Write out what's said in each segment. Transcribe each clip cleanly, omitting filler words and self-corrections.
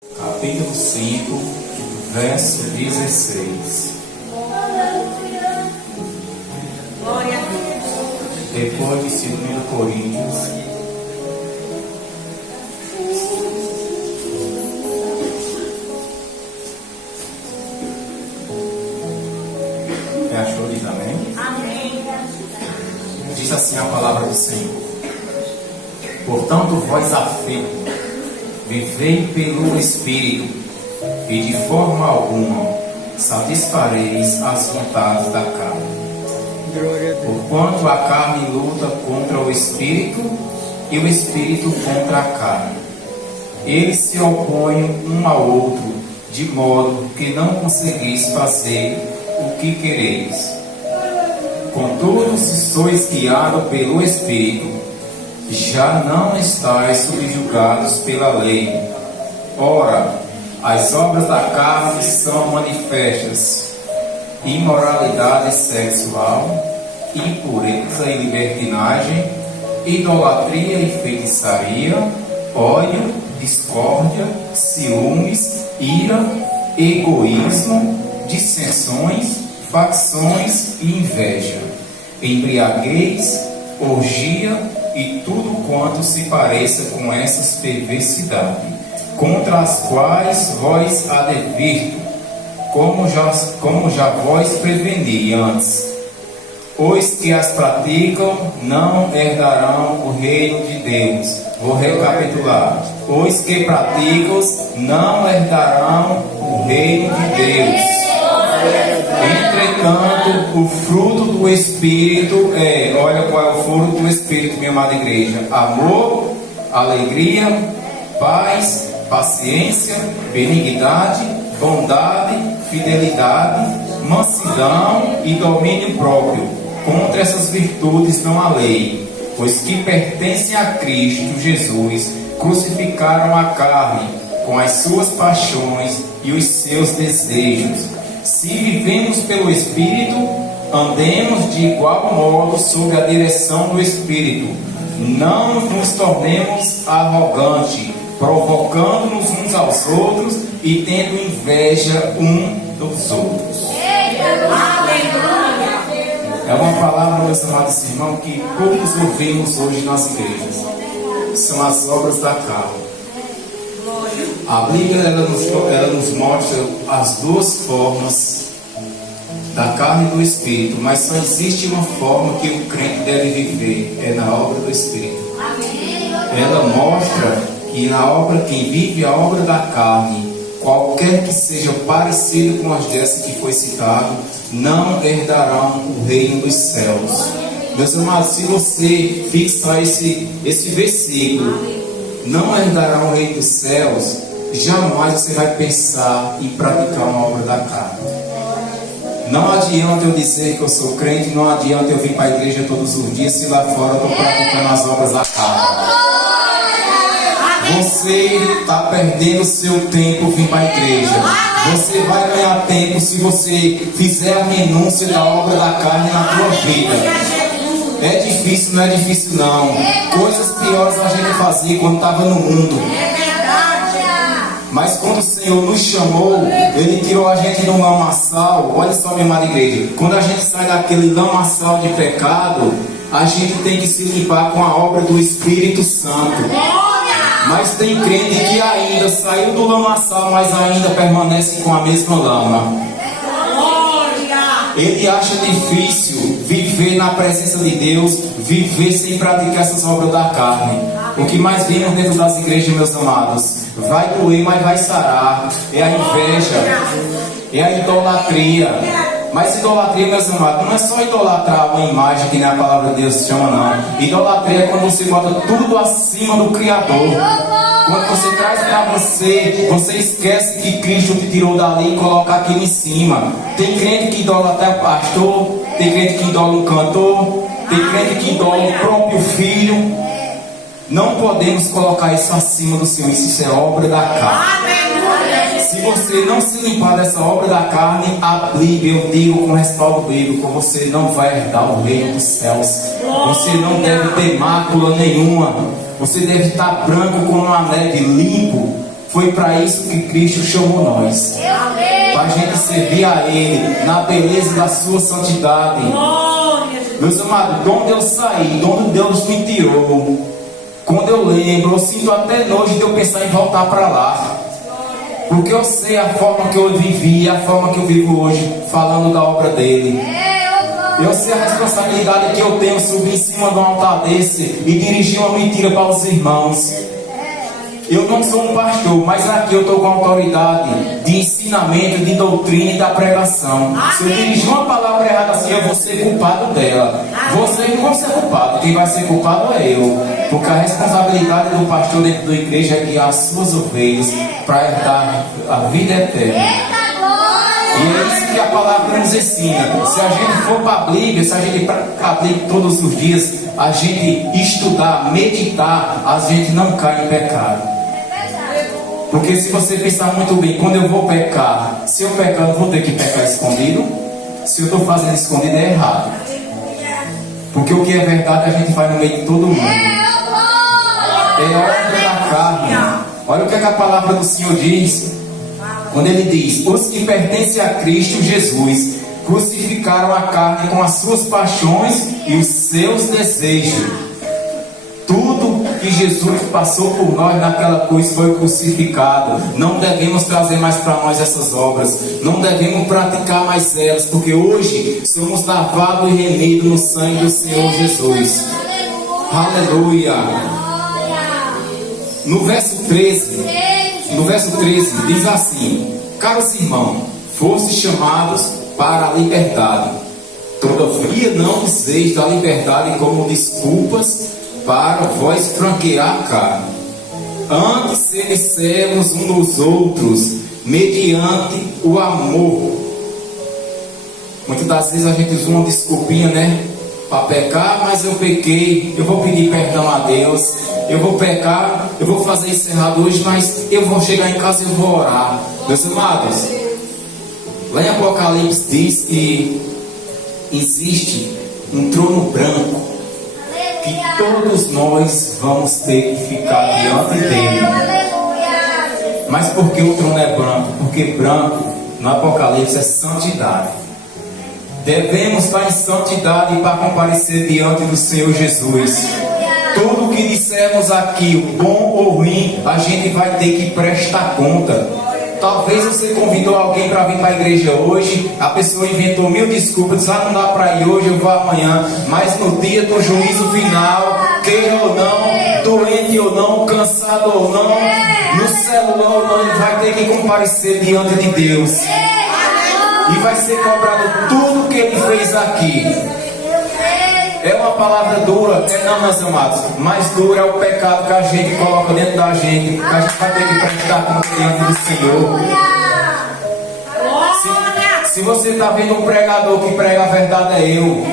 capítulo 5, verso 16. Glória a Deus. Depois de 2 Coríntios, achou ali também? Amém. Diz assim a palavra do Senhor: portanto, vós afetos, vivei pelo Espírito, e de forma alguma satisfareis as vontades da carne. Porquanto a carne luta contra o Espírito, e o Espírito contra a carne. Eles se opõem um ao outro, de modo que não conseguis fazer o que quereis. Contudo, se sois guiados pelo Espírito, já não estáis subjugados pela lei. Ora, as obras da carne são manifestas: imoralidade sexual, impureza e libertinagem, idolatria e feitiçaria, ódio, discórdia, ciúmes, ira, egoísmo, dissensões, facções e inveja, embriaguez, orgia e tudo quanto se pareça com essas perversidades, contra as quais vós adverto, como já vós preveni antes. Os que as praticam não herdarão o reino de Deus. Vou recapitular: os que praticam não herdarão o reino de Deus. Entretanto, o fruto do Espírito olha qual é o fruto do Espírito, minha amada igreja: amor, alegria, paz, paciência, benignidade, bondade, fidelidade, mansidão e domínio próprio. Contra essas virtudes não há lei. Os que pertencem a Cristo Jesus crucificaram a carne com as suas paixões e os seus desejos. Se vivemos pelo Espírito, andemos de igual modo sob a direção do Espírito. Não nos tornemos arrogantes, provocando-nos uns aos outros e tendo inveja um dos outros. É uma palavra, meus amados irmãos, que poucos ouvimos hoje nas igrejas. São as obras da carne. A Bíblia ela nos mostra as duas formas da carne e do Espírito, mas só existe uma forma que o crente deve viver: é na obra do Espírito. Ela mostra que na obra, quem vive a obra da carne, qualquer que seja parecido com as dessas que foi citado, não herdarão o reino dos céus. Meus amados, se você fixar esse versículo, não herdarão o reino dos céus, jamais você vai pensar em praticar uma obra da carne. Não adianta eu dizer que eu sou crente, não adianta eu vir para a igreja todos os dias se lá fora eu estou praticando as obras da carne. Você está perdendo seu tempo vir para a igreja. Você vai ganhar tempo se você fizer a renúncia da obra da carne na tua vida. É difícil, não é difícil não. Coisas piores a gente fazia quando estava no mundo. Mas quando o Senhor nos chamou, Ele tirou a gente do lamaçal. Olha só, minha amada igreja, quando a gente sai daquele lamaçal de pecado, a gente tem que se limpar com a obra do Espírito Santo. Mas tem crente que ainda saiu do lamaçal, mas ainda permanece com a mesma lama. Ele acha difícil viver na presença de Deus, viver sem praticar essas obras da carne. O que mais vimos dentro das igrejas, meus amados, vai doer, mas vai sarar. É a inveja, é a idolatria. Mas idolatria, meus amados, não é só idolatrar uma imagem que nem a palavra de Deus chama, não. Idolatria é quando você bota tudo acima do Criador. Quando você traz para você esquece que Cristo te tirou dali e coloca aquilo em cima. Tem crente que idolatra o pastor, tem crente que idolatra um cantor, tem crente que idolatra o próprio filho. Não podemos colocar isso acima do Senhor. Isso é obra da carne. Se você não se limpar dessa obra da carne, a Bíblia, eu digo com respaldo bíblico, você não vai herdar o reino dos céus. Você não deve ter mácula nenhuma. Você deve estar branco como uma neve, limpo. Foi para isso que Cristo chamou nós. Para a gente servir a Ele na beleza da sua santidade. Meus amados, de onde eu saí, de onde Deus me tirou, quando eu lembro, eu sinto até nojo de eu pensar em voltar para lá. Porque eu sei a forma que eu vivi, a forma que eu vivo hoje, falando da obra dele. Eu sei a responsabilidade que eu tenho subir em cima de um altar desse e dirigir uma mentira para os irmãos. Eu não sou um pastor, mas aqui eu estou com autoridade de ensinamento, de doutrina e da pregação. Se eu dirigir uma palavra errada assim, eu vou ser culpado dela. Vocês não vão ser culpados, quem vai ser culpado é eu. Porque a responsabilidade do pastor dentro da igreja é guiar as suas ovelhas para herdar a vida eterna. E é isso que a palavra nos ensina. Se a gente for para a Bíblia, se a gente ir para a Bíblia todos os dias, a gente estudar, meditar, a gente não cai em pecado. Porque se você pensar muito bem, quando eu vou pecar, se eu pecar, eu vou ter que pecar escondido. Se eu estou fazendo escondido, é errado. Porque o que é verdade, a gente faz no meio de todo mundo. É a obra da carne. Olha o que a palavra do Senhor diz. Quando ele diz: os que pertencem a Cristo Jesus crucificaram a carne com as suas paixões e os seus desejos. Tudo que Jesus passou por nós naquela cruz foi crucificado. Não devemos trazer mais para nós essas obras. Não devemos praticar mais elas. Porque hoje somos lavados e remidos no sangue do Senhor Jesus. Aleluia. No verso 13 diz assim: caros irmãos, fostes chamados para a liberdade. Todavia não useis da liberdade como desculpas para vós franquear a carne. Antes sede servos uns dos outros, mediante o amor. Muitas das vezes a gente usa uma desculpinha, né? Para pecar, mas eu pequei, eu vou pedir perdão a Deus. Eu vou pecar, eu vou fazer isso errado hoje, mas eu vou chegar em casa e eu vou orar. Meus amados, lá em Apocalipse diz que existe um trono branco que todos nós vamos ter que ficar diante dele. Mas por que o trono é branco? Porque branco no Apocalipse é santidade. Devemos estar em santidade para comparecer diante do Senhor Jesus. Tudo que dissermos aqui, bom ou ruim, a gente vai ter que prestar conta. Talvez você convidou alguém para vir para a igreja hoje, a pessoa inventou 1000 desculpas, disse: não dá para ir hoje, eu vou amanhã. Mas no dia do juízo final, queira ou não, doente ou não, cansado ou não, no celular ou não, ele vai ter que comparecer diante de Deus. E vai ser cobrado tudo que ele fez aqui. É uma palavra dura, não, meus amados. Mais dura é o pecado que a gente coloca dentro da gente, que a gente vai ter que prestar conta diante do Senhor. Se você está vendo um pregador que prega a verdade, é eu.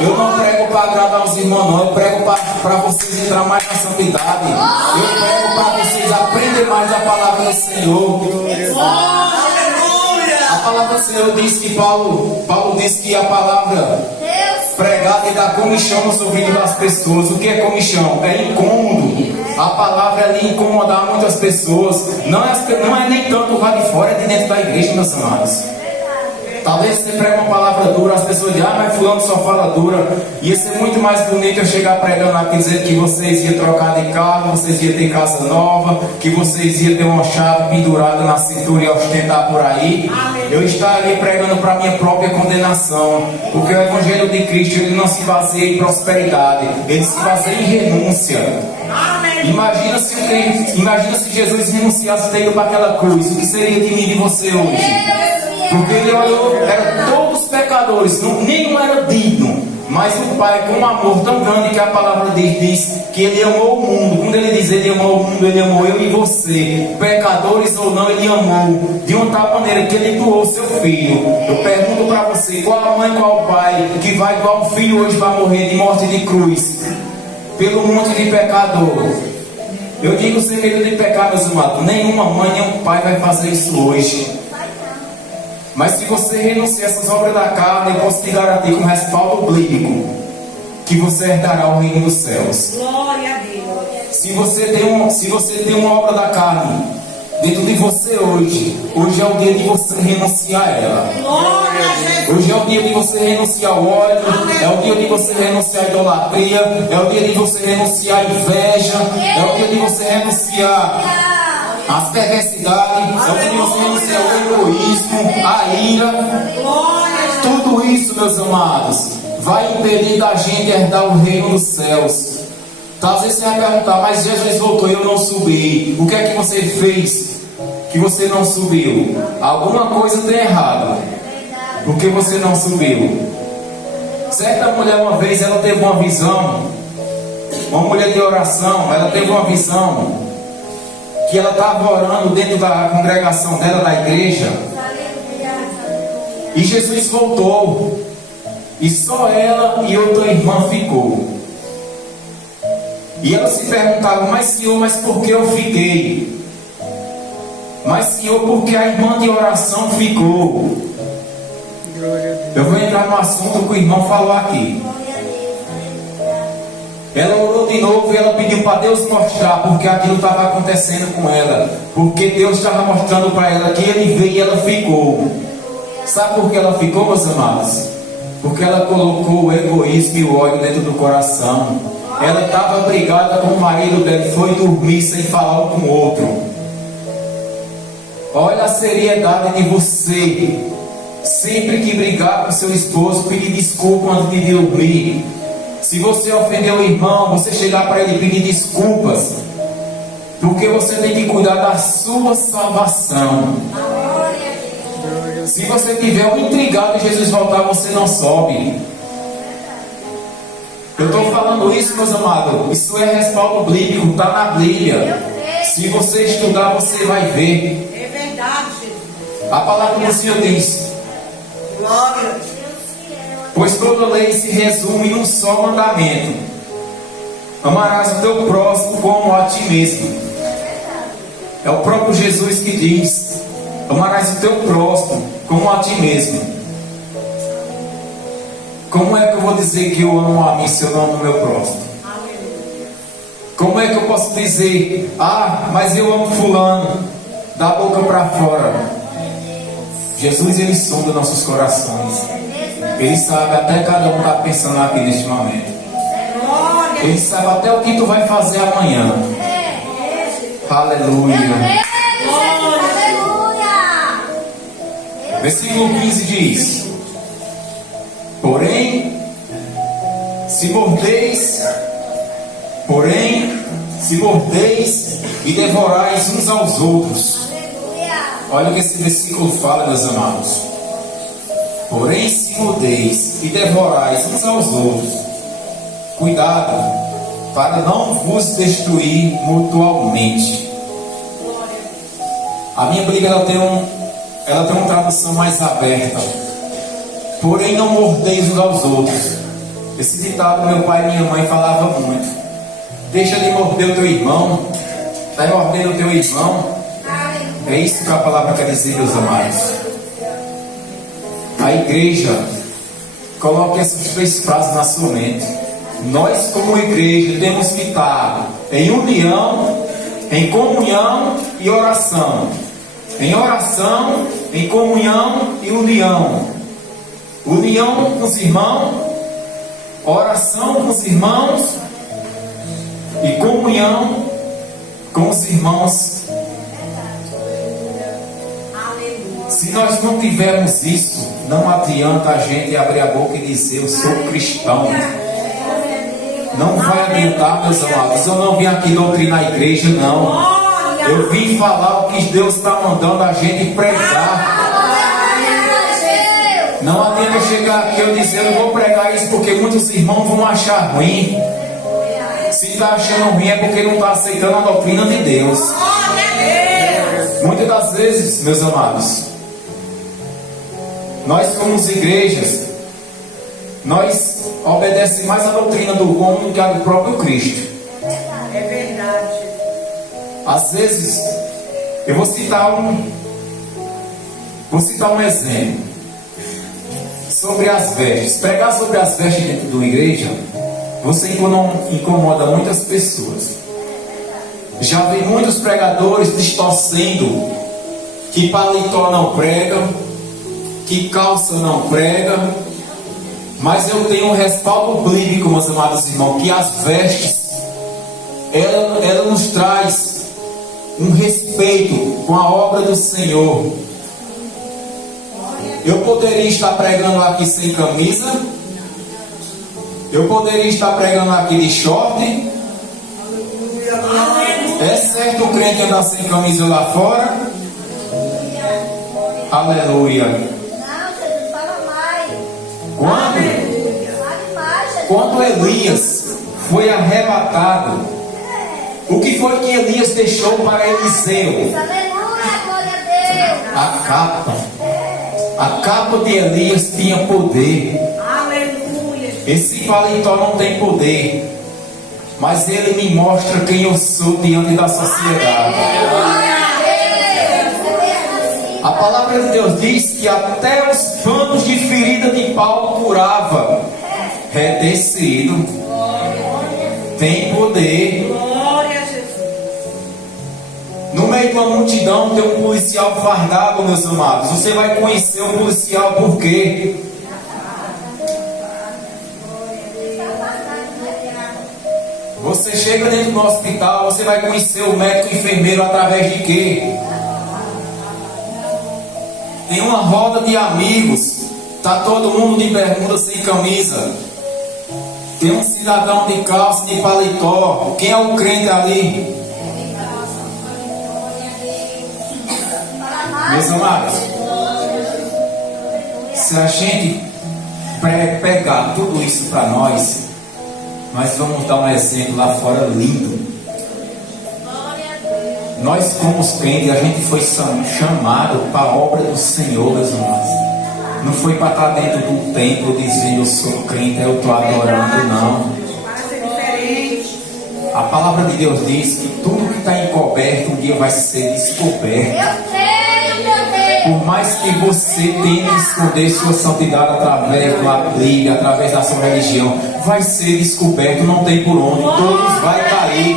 Eu não prego para agradar os irmãos, não. Eu prego para vocês entrar mais na santidade. Eu prego para vocês aprenderem mais a palavra do Senhor. A palavra do Senhor diz que Paulo disse que a palavra pregada e dá comichão nos ouvidos das pessoas. O que é comichão? É incômodo. A palavra é de incomodar muitas pessoas. Não é nem tanto lá de fora, é de dentro da igreja, meus amados. Talvez você pregue uma palavra dura, as pessoas dizem: mas fulano só fala dura. Ia ser muito mais bonito eu chegar pregando aqui dizendo que vocês iam trocar de carro, vocês iam ter casa nova, que vocês iam ter uma chave pendurada na cintura e ostentar por aí. Eu estaria pregando para minha própria condenação. Porque o Evangelho de Cristo, ele não se baseia em prosperidade, ele se baseia em renúncia. Imagina se Jesus renunciasse dentro para aquela cruz. O que seria de mim e de você hoje? Porque ele olhou, eram todos pecadores, nenhum era digno. Mas o Pai, com um amor tão grande que a palavra diz que ele amou o mundo. Quando ele diz ele amou o mundo, ele amou eu e você. Pecadores ou não, ele amou. De uma tal maneira que ele doou seu filho. Eu pergunto para você: qual a mãe, qual o pai que vai doar um filho hoje para morrer de morte de cruz? Pelo monte de pecador. Eu digo sem medo de pecar, meus amados. Nenhuma mãe, nenhum pai vai fazer isso hoje. Mas se você renunciar a essas obras da carne, eu posso te garantir com respaldo bíblico que você herdará o reino dos céus. Glória a Deus. Se você tem uma obra da carne dentro de você hoje. Hoje é o dia de você renunciar a ela. Glória a Jesus. Hoje é o dia de você renunciar ao ódio, é o dia de você renunciar à idolatria, é o dia de você renunciar à inveja, é o dia de você renunciar às perversidades, é o dia de você renunciar ao egoísmo, à ira. Glória a Jesus. Tudo isso, meus amados, vai impedir da gente herdar o reino dos céus. Talvez você vai perguntar, mas Jesus voltou e eu não subi. O que é que você fez que você não subiu? Alguma coisa tem errado, porque você não subiu. Certa mulher uma vez, ela teve uma visão, uma mulher de oração, ela teve uma visão que ela estava orando dentro da congregação dela, da igreja, e Jesus voltou, e só ela e outra irmã ficou. E ela se perguntava, mas Senhor, mas por que eu fiquei? Mas Senhor, por que a irmã de oração ficou? Eu vou entrar no assunto que o irmão falou aqui. Ela orou de novo e ela pediu para Deus mostrar porque aquilo estava acontecendo com ela. Porque Deus estava mostrando para ela que ele veio e ela ficou. Sabe por que ela ficou, meus amados? Porque ela colocou o egoísmo e o ódio dentro do coração. Ela estava brigada com o marido dela e foi dormir sem falar um com o outro. Olha a seriedade de você. Sempre que brigar com seu esposo, pedir desculpa antes de dormir. Se você ofendeu o irmão, você chegar para ele e pedir desculpas. Porque você tem que cuidar da sua salvação. Se você tiver um intrigado e Jesus voltar, você não sobe. Eu estou falando isso, meus amados. Isso é respaldo bíblico, está na Bíblia. Se você estudar, você vai ver. É verdade, Jesus. A palavra do Senhor diz: Glória. pois toda lei se resume em um só mandamento: amarás o teu próximo como a ti mesmo. É o próprio Jesus que diz: amarás o teu próximo como a ti mesmo. Como é que eu vou dizer que eu amo a mim se eu não amo o meu próximo? Como é que eu posso dizer, mas eu amo fulano, da boca para fora? Jesus, ele sonda nossos corações. Ele sabe até cada um está pensando aqui neste momento. Ele sabe até o que tu vai fazer amanhã. Aleluia. Versículo 15 diz: Porém, se mordeis e devorais uns aos outros. Olha o que esse versículo fala, meus amados. Porém, se mordeis e devorais uns aos outros. Cuidado, para não vos destruir mutualmente. A minha Bíblia ela tem uma tradução mais aberta. Porém, não mordeis uns aos outros. Esse ditado meu pai e minha mãe falavam muito. Deixa de morder o teu irmão. Está mordendo o teu irmão. É isso que a palavra quer dizer, meus amados. A igreja, coloque essas três frases na sua mente. Nós, como igreja, temos que estar em união, em comunhão e oração. Em oração, em comunhão e união. União com os irmãos, oração com os irmãos e comunhão com os irmãos. Se nós não tivermos isso, não adianta a gente abrir a boca e dizer: eu sou cristão. Não vai adiantar, meus amados. Eu não vim aqui doutrinar a igreja, não. Eu vim falar o que Deus está mandando a gente pregar. Não adianta eu chegar aqui e dizer: eu vou pregar isso porque muitos irmãos vão achar ruim. Se está achando ruim é porque não está aceitando a doutrina de Deus. Muitas das vezes, meus amados, nós somos igrejas, nós obedecemos mais a doutrina do homem do que a do próprio Cristo. É verdade. Às vezes, eu vou citar um exemplo sobre as vestes. Pregar sobre as vestes dentro de uma igreja, você incomoda muitas pessoas. Já vi muitos pregadores distorcendo que paletó não prega, que calça não prega, mas eu tenho um respaldo bíblico, meus amados irmãos, que as vestes ela nos traz um respeito com a obra do Senhor. Eu poderia estar pregando aqui sem camisa, eu poderia estar pregando aqui de short. É certo o crente andar sem camisa lá fora? Aleluia. Não, Jesus, fala mais. Quando Elias foi arrebatado, o que foi que Elias deixou para Eliseu? Aleluia, glória a Deus. A capa. A capa de Elias tinha poder. Aleluia. Esse paletó não tem poder, mas ele me mostra quem eu sou diante da sociedade. A palavra de Deus diz que até os panos de ferida de Paulo curava. É tecido, tem poder. Glória a Jesus. No meio de uma multidão tem um policial fardado, meus amados. Você vai conhecer o policial por quê? Você chega dentro do hospital, você vai conhecer o médico e enfermeiro através de quê? Tem uma roda de amigos, tá todo mundo de bermuda sem camisa. Tem um cidadão de calça, de paletó. Quem é o crente ali? Meus amados, se a gente pegar tudo isso para nós vamos dar um exemplo lá fora lindo. Nós como crentes, a gente foi chamado para a obra do Senhor, meus amados. Não foi para estar dentro do templo dizendo eu sou crente, eu estou adorando, não. Para ser diferente. A palavra de Deus diz que tudo que está encoberto um dia vai ser descoberto. Eu creio, meu Deus. Por mais que você tente esconder sua santidade através da Bíblia, através da sua religião, vai ser descoberto, não tem por onde, todos vai cair.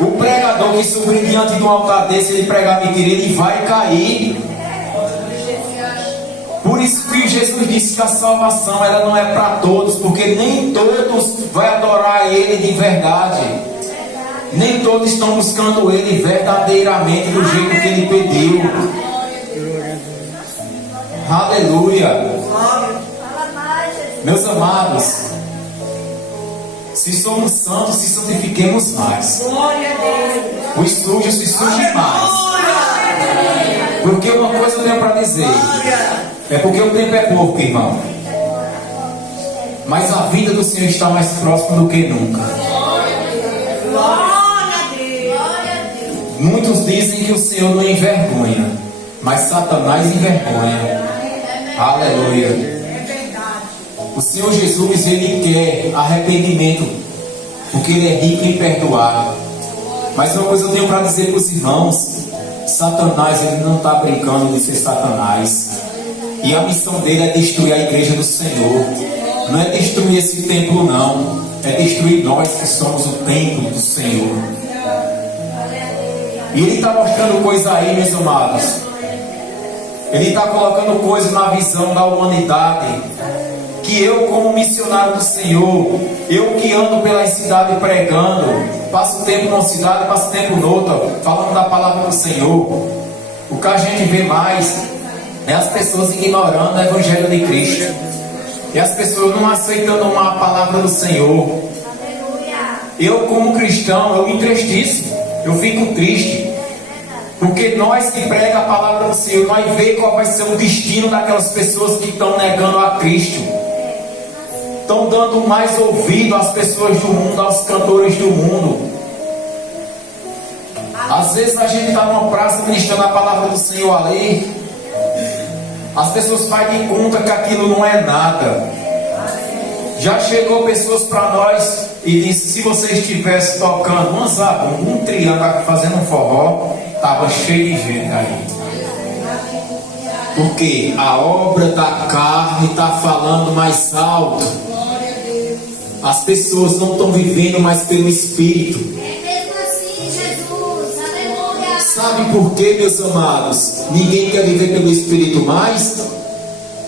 O pregador que subir diante de um altar desse, ele pregar mentira, ele vai cair. Por isso que Jesus disse que a salvação ela não é para todos, porque nem todos vão adorar Ele de verdade. Nem todos estão buscando Ele verdadeiramente do jeito que Ele pediu. Aleluia. Meus amados, se somos santos, se santifiquemos mais. Glória a Deus. Os sujos se sujem mais. Porque uma coisa eu tenho para dizer. É porque o tempo é pouco, irmão. Mas a vida do Senhor está mais próxima do que nunca. Glória a Deus. Muitos dizem que o Senhor não envergonha, mas Satanás envergonha. Aleluia. É verdade. O Senhor Jesus, Ele quer arrependimento, porque Ele é rico em perdoar. Mas uma coisa eu tenho para dizer para os irmãos: Satanás, ele não está brincando de ser Satanás. E a missão dele é destruir a igreja do Senhor. Não é destruir esse templo, não. É destruir nós que somos o templo do Senhor. E ele está mostrando coisa aí, meus amados. Ele está colocando coisas na visão da humanidade. Que eu, como missionário do Senhor, eu que ando pela cidade pregando, passo tempo numa cidade, passo tempo noutra, falando da palavra do Senhor. O que a gente vê mais é as pessoas ignorando o Evangelho de Cristo. E as pessoas não aceitando uma palavra do Senhor. Eu, como cristão, eu me entristeço. Eu fico triste. Porque nós que pregamos a palavra do Senhor, nós vemos qual vai ser o destino daquelas pessoas que estão negando a Cristo. Estão dando mais ouvido às pessoas do mundo, aos cantores do mundo. Às vezes a gente está numa praça ministrando a palavra do Senhor ali. As pessoas fazem de conta que aquilo não é nada. Já chegou pessoas para nós e disse: se você estivesse tocando uma zabumba, um triângulo, fazendo um forró, estava cheio de gente aí. Porque a obra da carne está falando mais alto. As pessoas não estão vivendo mais pelo Espírito. Jesus. Aleluia. Sabe por quê, meus amados? Ninguém quer viver pelo Espírito mais?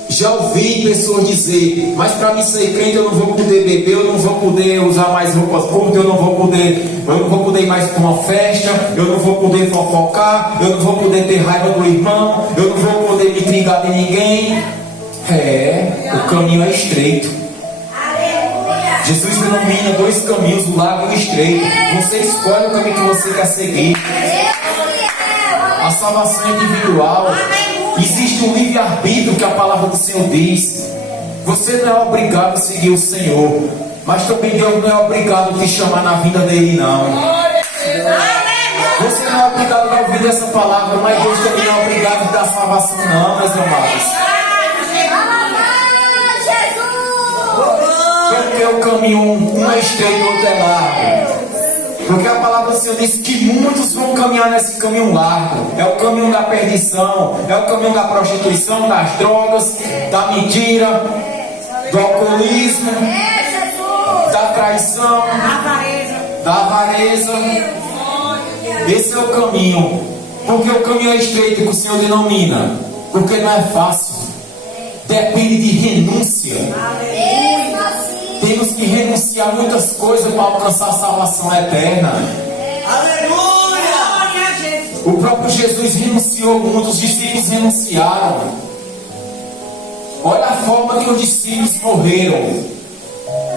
Já ouvi pessoas dizer, mas para mim ser crente eu não vou poder beber, eu não vou poder usar mais roupas curtas, eu não vou poder ir mais para uma festa, eu não vou poder fofocar, eu não vou poder ter raiva do irmão, eu não vou poder me vingar de ninguém. O caminho é estreito. Aleluia. Jesus denomina 2 caminhos, o largo e o estreito. Você escolhe o caminho que você quer seguir. A salvação é individual. Existe um livre-arbítrio que a palavra do Senhor diz. Você não é obrigado a seguir o Senhor, mas também Deus não é obrigado a te chamar na vida dele, não. Você não é obrigado a ouvir essa palavra, mas Deus também não é obrigado a dar salvação, não, meus amados. Porque o caminho um é estreito, o outro é largo. Porque a palavra do Senhor diz que muitos vão caminhar nesse caminho largo. É o caminho da perdição, é o caminho da prostituição, das drogas, da mentira, do alcoolismo, da traição, da avareza. Esse é o caminho. Porque o caminho é estreito que o Senhor denomina. Porque não é fácil. Depende de renúncia. Temos que renunciar muitas coisas para alcançar a salvação eterna. Aleluia! O próprio Jesus renunciou, muitos discípulos renunciaram. Olha a forma que os discípulos morreram.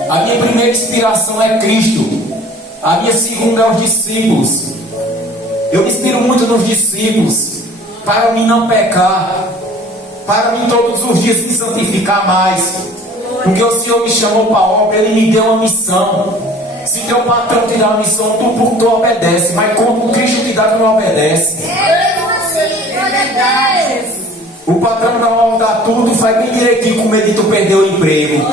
A minha primeira inspiração é Cristo. A minha segunda é os discípulos. Eu me inspiro muito nos discípulos, para mim não pecar, para mim todos os dias me santificar mais. Porque o Senhor me chamou para a obra, Ele me deu uma missão. Se teu patrão te dá uma missão, tu obedece. Mas quando Cristo te dá, tu não obedece. O patrão dá uma dar tudo e faz bem direitinho, com medo de tu perder o emprego.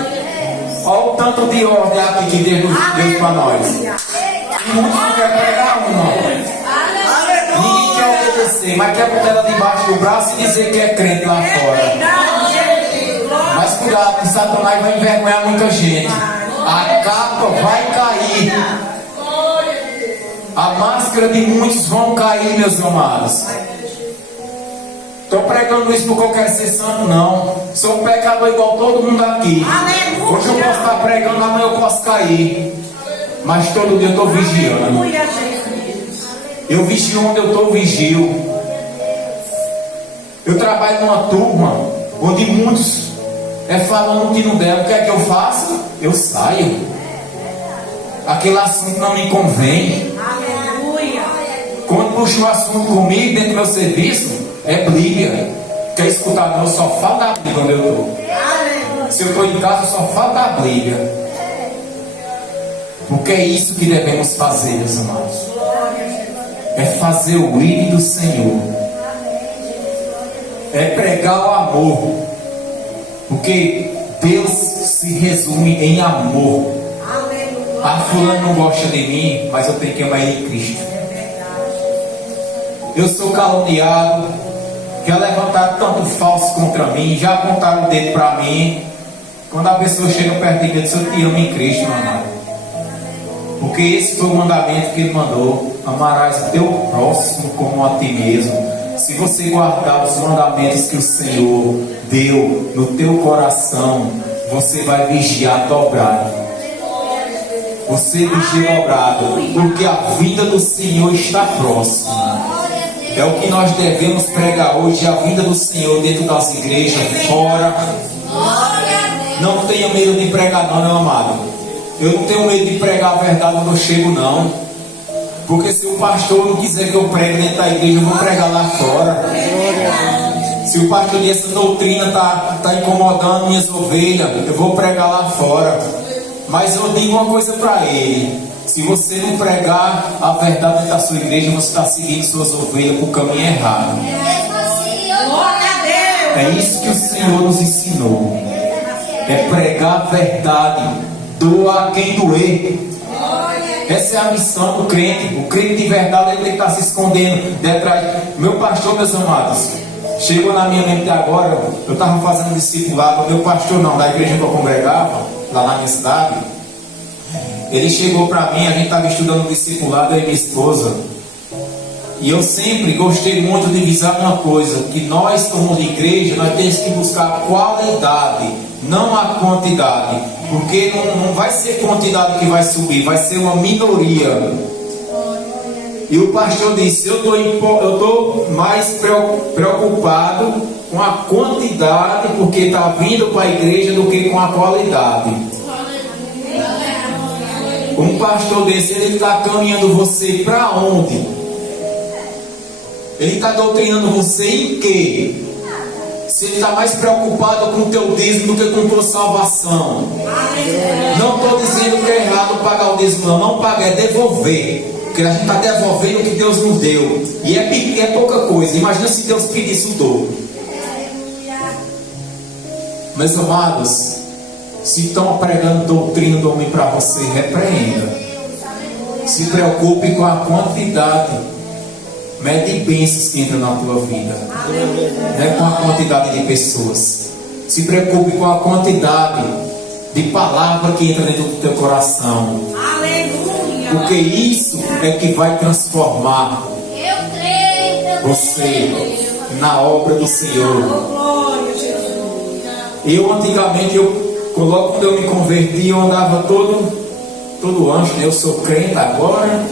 Olha o tanto de ordem aqui que Deus deu para nós. E muitos não querem pregar, não. Ninguém quer obedecer, mas quer botar ela debaixo do braço e dizer que é crente lá fora. Mas cuidado, que Satanás vai envergonhar muita gente. A capa vai cair. A máscara de muitos vão cair, meus amados. Estou pregando isso porque eu quero ser santo, não. Sou um pecador igual todo mundo aqui. Hoje eu posso estar pregando, amanhã eu posso cair. Mas todo dia eu estou vigiando. Eu vigio onde eu estou, vigio. Eu trabalho numa turma onde muitos falando que não deve. O que é que eu faço? Eu saio. Aquele assunto não me convém. Aleluia! Quando puxa o assunto comigo dentro do meu serviço, é briga. Quer escutar? Não, eu só falo da briga onde eu estou. Se eu estou em casa, eu só falo da briga. Porque é isso que devemos fazer, meus amados. É fazer o ir do Senhor. É pregar o amor. Porque Deus se resume em amor. Ah, fulano não gosta de mim, mas eu tenho que amar ele em Cristo. Eu sou caluniado. Já levantaram tanto falso contra mim, já apontaram o dedo para mim. Quando a pessoa chega perto de mim, eu diz: eu te amo em Cristo, meu amado. Porque esse foi o mandamento que Ele mandou: amarás o teu próximo como a ti mesmo. Se você guardar os mandamentos que o Senhor deu no teu coração, você vai vigiar dobrado. Você vigia dobrado, porque a vinda do Senhor está próxima. É o que nós devemos pregar hoje, a vinda do Senhor dentro das igrejas, fora. Não tenha medo de pregar não, meu amado. Eu não tenho medo de pregar a verdade quando eu chego, não. Porque se o pastor não quiser que eu pregue dentro da igreja, eu vou pregar lá fora. Se o pastor diz: essa doutrina está incomodando minhas ovelhas, eu vou pregar lá fora. Mas eu digo uma coisa para ele: se você não pregar a verdade dentro da sua igreja, você está seguindo suas ovelhas para o caminho errado. É isso que o Senhor nos ensinou. É pregar a verdade, doa a quem doer. Essa é a missão do crente. O crente de verdade, ele tem que estar se escondendo detrás. Meu pastor, meus amados, chegou na minha mente agora. Eu estava fazendo discipulado. Meu pastor não, da igreja que eu congregava, lá na minha cidade. ele chegou para mim, a gente estava estudando discipulado, eu e minha esposa. E eu sempre gostei muito de visar uma coisa, que nós como igreja, nós temos que buscar a qualidade, não a quantidade. Porque não vai ser quantidade que vai subir, vai ser uma minoria. E o pastor disse, eu estou mais preocupado com a quantidade, porque está vindo para a igreja, do que com a qualidade. Um pastor desse, ele está caminhando você para onde? Ele está doutrinando você em quê? Se ele está mais preocupado com o teu dízimo do que com a tua salvação. Não estou dizendo que é errado pagar o dízimo, não paga, é devolver. Porque a gente está devolvendo o que Deus nos deu. E é pouca coisa. Imagina se Deus pedisse o dobro. Meus amados, se estão pregando doutrina do homem para você, repreenda. Se preocupe com a quantidade. Mede bênçãos que entram na tua vida. Não é com a quantidade de pessoas. Se preocupe com a quantidade de palavras que entra dentro do teu coração. Aleluia. Porque isso é que vai transformar você na obra do Senhor. Glória a Jesus. Eu antigamente, quando eu me converti, eu andava todo anjo, né? Eu sou crente agora.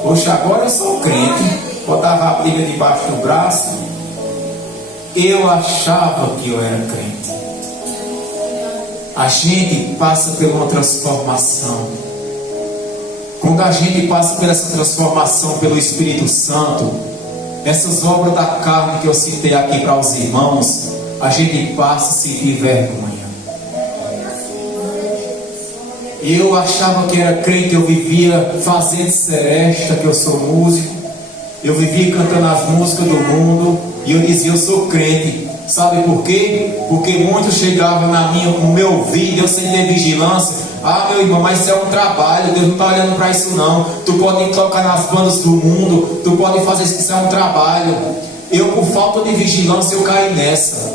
Poxa, agora eu sou crente. Botava a Bíblia debaixo do braço. Eu achava que eu era crente. A gente passa por uma transformação. Quando a gente passa por essa transformação pelo Espírito Santo, essas obras da carne que eu citei aqui para os irmãos, a gente passa a sentir vergonha. Eu achava que era crente, eu vivia fazendo seresta, que eu sou músico. Eu vivia cantando as músicas do mundo. E eu dizia, eu sou crente. Sabe por quê? Porque muitos chegavam no meu ouvido, eu sem ter vigilância. Ah, meu irmão, mas isso é um trabalho. Deus não está olhando para isso não. Tu pode tocar nas bandas do mundo. Tu pode fazer isso é um trabalho. Eu, por falta de vigilância, eu caí nessa.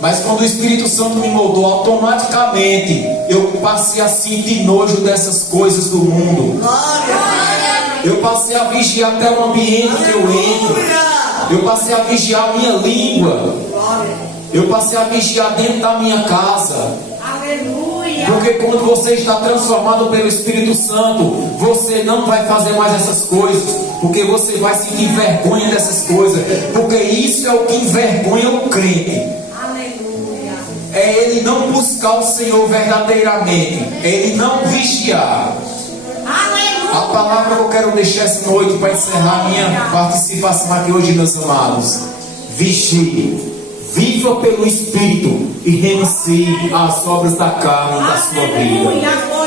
Mas quando o Espírito Santo me moldou, automaticamente eu passei a sentir nojo dessas coisas do mundo. Eu passei a vigiar até o ambiente que eu entro. Eu passei a vigiar a minha língua. Eu passei a vigiar dentro da minha casa. Aleluia. Porque quando você está transformado pelo Espírito Santo, você não vai fazer mais essas coisas. Porque você vai sentir vergonha dessas coisas. Porque isso é o que envergonha o crente. É ele não buscar o Senhor verdadeiramente. É ele não vigiar. A palavra que eu quero deixar essa noite para encerrar a minha participação aqui hoje, meus amados. Vigie, viva pelo Espírito e renuncie às obras da carne da sua vida.